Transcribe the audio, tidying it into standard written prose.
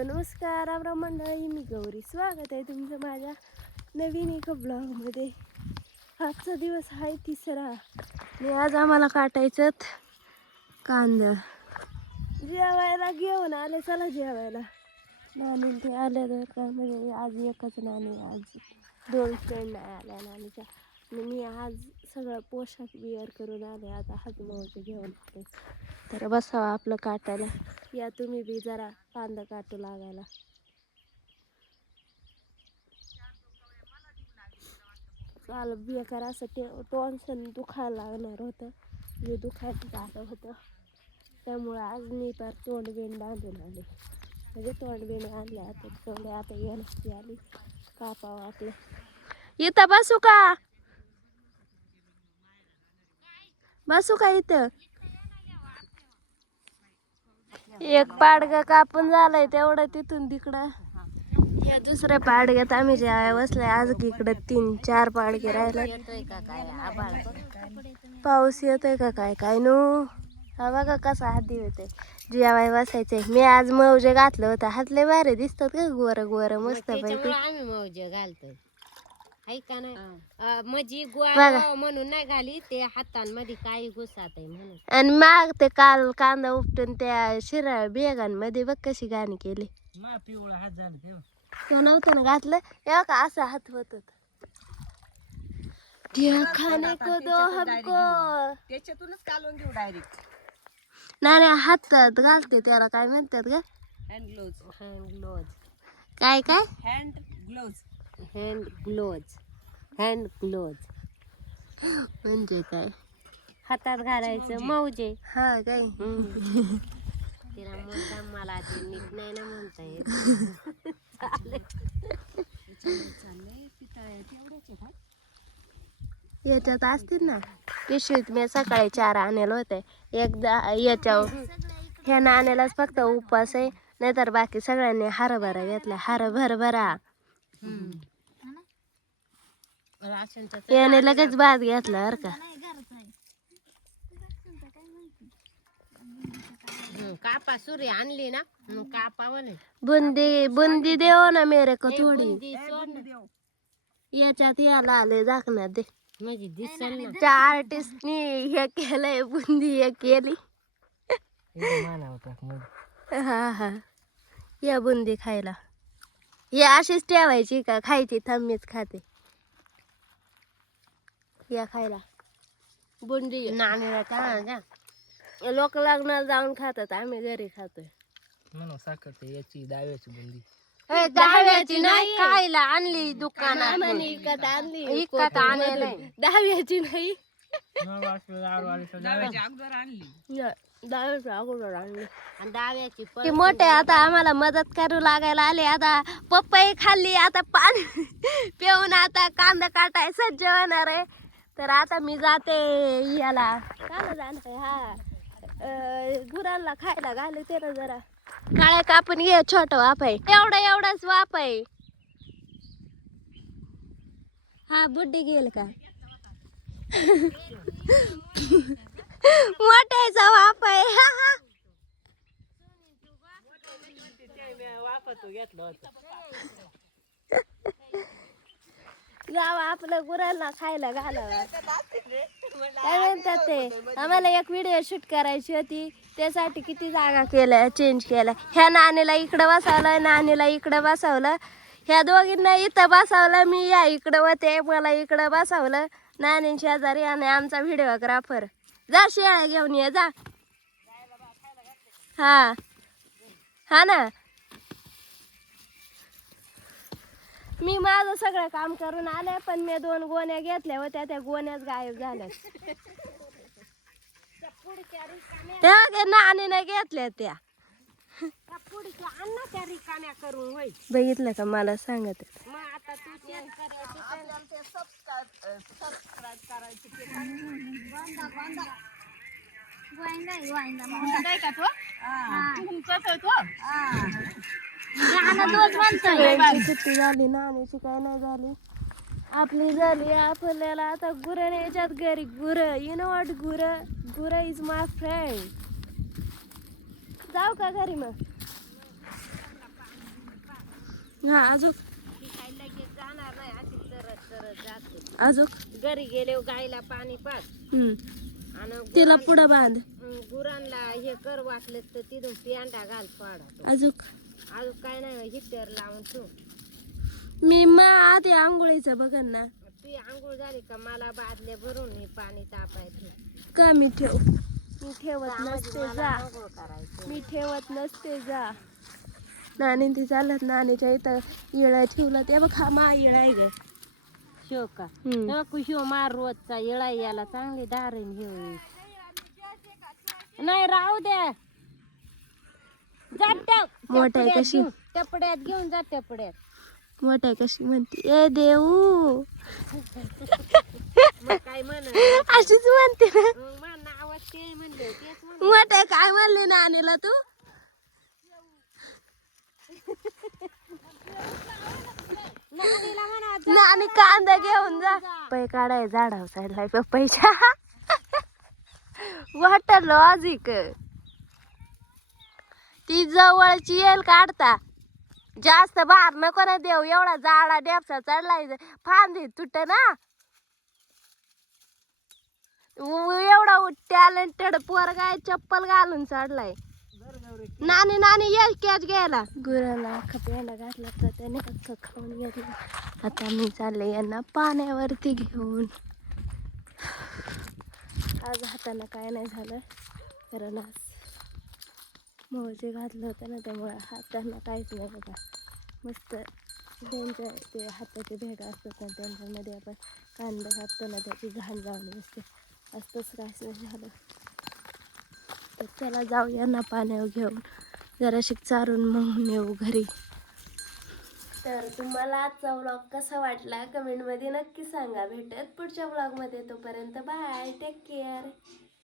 Hello नमस्कार रामराम मंडळी, मी गौरी. स्वागत आहे तुमचं माझ्या नवीन एका ब्लॉगमध्ये. आजचा दिवस आहे तिसरा आणि आज आम्हाला काटायचं कांदा. जेवायला घेऊन आले, चला जेवायला. नाणी ते आले तर काय म्हणजे आज एकच नाणी, आज 2 फ्रेंड नाही आल्या नाणीच्या. आणि मी आज सगळं पोशाख बिअर करून आले. आता हातमावचे घेऊन आले तर बसावं आपलं काटायला. या तुम्ही बी जरा कांदा काटू लागायला. चाल बेकार असं टॉन्सन दुखायला लागणार होतं, जे दुखायचं झालं होतं. त्यामुळं आज मी तर तोंडबेंड बांधून आले. म्हणजे तोंडबेंड आणले आता तेवढे. आता येण्याची आली कापावं आपलं. इथं बसू का, बसू का इथं? एक पाडगं कापून झालंय तेवढं तिथून तिकडं. या दुसऱ्या पाडग्यात आम्ही जेवाय बसले. आज इकडं 3-4 पाडगे राहिले. पाऊस येतोय का काय काय नो. हा बघा कसा हाती होते. जेवाय बसायचंय. मी आज मौजे घातलं होतं. हातले भारी दिसतात का, गोर गोर मस्त पैकी. आम्ही मौजे घालतो ऐका नाही म्हणजे गोवा म्हणून नाही घाली, ते हातांमध्ये काही घुसात आहे म्हणून. आणि माग ते काल कांदा उपटून त्या शिराळ बेगांमध्ये बघ कशी गाणी केली. तो नव्हतं ना घातलं, एवढा का असा हात होत. खाने को दो हमको, त्याच्यातूनच कालवून घेऊ डायरेक्ट. नाही हातात घालते त्याला काय म्हणतात ग, हँड ग्लोव्ज. Hand gloves. काय काय hand gloves. Hand gloves. Hand gloves म्हणजे काय? हातात घालायचं मौजे. हा काय तिला मुद्दाम मला ते नीट नाही ना म्हणता येत. याच्यात असतील ना पिशवीत. मी सकाळी 4 आणले होते. एकदा याच्यावर ह्या नाण्यालाच फक्त उपवास आहे, नाहीतर बाकी सगळ्यांनी हरभरा घेतला. हरभरा याने लगेच भात घेतला बरं का. कापा सुरी आणली ना, कापा म्हणे. बुंदी देव ना मेरे को थोडी. याच्यात याला आले झाकणार दे म्हणजे दिसल ना. त्या आर्टिस्टनी हे केलंय, बुंदी हे केली. हा हा या बुंदी खायला. हे अशीच ठेवायची का खायची? थांबीच खाते या खायला बुंदी. नाणीला काय लोक लग्नाला जाऊन खातात, आम्ही घरी खातोय. साखर याची डाव्याची बुंदी. दहाव्याची नाही, खायला आणली दुकानात. इकत आणली, इकत आणली. दहाव्याची नाही, अगोदर आणली. दहाव्याच्या अगोदर आणली. डाव्याची ती मोठे आता आम्हाला मदत करू लागायला आले. आता पपई खाल्ली, आता पाणी पिऊन आता कांदा काटाय सज्ज होणार आहे. तर आता मी जाते याला काय जाणार. हा गुरांना खायला घाले ते ना. जरा काळ्या कापून घे, छोट वाप आहे. एवढाच वाप आहे. हा बुड्डी गेल का मोठ्याचा वाप आहे. जावा आपलं गुरांना खायला घालावा. काय म्हणतात ते, आम्हाला एक व्हिडिओ शूट करायची होती, त्यासाठी किती जागा केल्या, चेंज केल्या. ह्या नाणीला इकडं बसवलं, नाणीला इकडं बसवलं, ह्या दोघींना इथं बसवलं, मी या इकडं होते, मला इकडं बसवलं. नाणी शेजारी आणि आमचा व्हिडिओग्राफर. जा शेळ्या घेऊन ये जा. हा हा ना, मी माझं सगळं काम करून आले, पण मी 2 गोण्या घेतल्या होत्या, त्या गोण्याच गायब झाल्या. त्या नाणीने घेतल्या त्या. रिकाम्या करून होय. बघितलं का, मला सांगत. मग आता तू सुट्टी झाली, नाण्याची काय नाही झाली, आपली झाली. आपल्याला आता गुरं याच्यात घरी. गुरं, यु नो व्हॉट, गुरं इज माय फ्रेंड. जाऊ का घरी मग? हा अजून ती काही लगेच जाणार नाही, अशी चरत चरत जाते. अजून घरी गेले गायला पाणी पाच आणि तिला पुढं बांध. गुरांना हे कर वाटलं तर तिथून पिंडा घाल थोडा. अजून अजून काय नाही, हिटर लावून तू मी मग आधी आंघोळीचं बघन ना. ती आंघोळ झाली का मला बादल्या भरून हे पाणी तापायचं. का मी ठेवत नसते जा. आंघोळ करायचं. मी ठेवत नसते जा. नाणी ती चालत नाणीच्या इथं इळा ठेवला ते बघ हा मा इळा आहे ग. शिव का शिव मार रोजचा येळा याला चांगली दारण घेऊ. नाही राहू द्या. मोठा आहे कशी टपड्यात घेऊन जा टपड्यात. मोठा आहे कशी म्हणते ए देऊ मग काय म्हण अशीच म्हणते ना. मग नावात ते म्हणले तेच म्हण. मोठा आहे काय म्हणले नाणीला तू. नानीला म्हणा नाणी कांदा घेऊन जा. पै काढाय झाडावर चढलाय पप्पाच्या. वाटत लॉजिक ती जवळची येल काढता. जास्त भार नको ना देऊ. एवढा जाडा डेपसा चढलाय फांदी तुट ना. एवढा टॅलेंटेड पोरगा चप्पल घालून चढलाय. नानी नानी ये कॅच घ्यायला. गुराला अख्खा पेंडा घातला तर त्याने अख्खं खाऊन घेतलं. आता मी चालले यांना पाण्यावरती घेऊन. आज हाताला काय नाही झालं कारण आज मोजे घातलं होतं ना त्यामुळे हाताला काहीच नाही बघा. मस्त त्यांच्या ते हाताचे भेट असतात ना त्यांच्यामध्ये आपण कांदा घालतो ना त्याची घाण जाऊन बसते. असतंच काहीच नाही झालं. तर त्याला जाऊया ना पाण्यावर घेऊन जराशी चारून मग नेऊ घरी. तर तुम्हाला आजचा व्लॉग कसा वाटला कमेंटमध्ये नक्की सांगा. भेटत पुढच्या व्लॉगमध्ये. तोपर्यंत बाय, टेक केअर.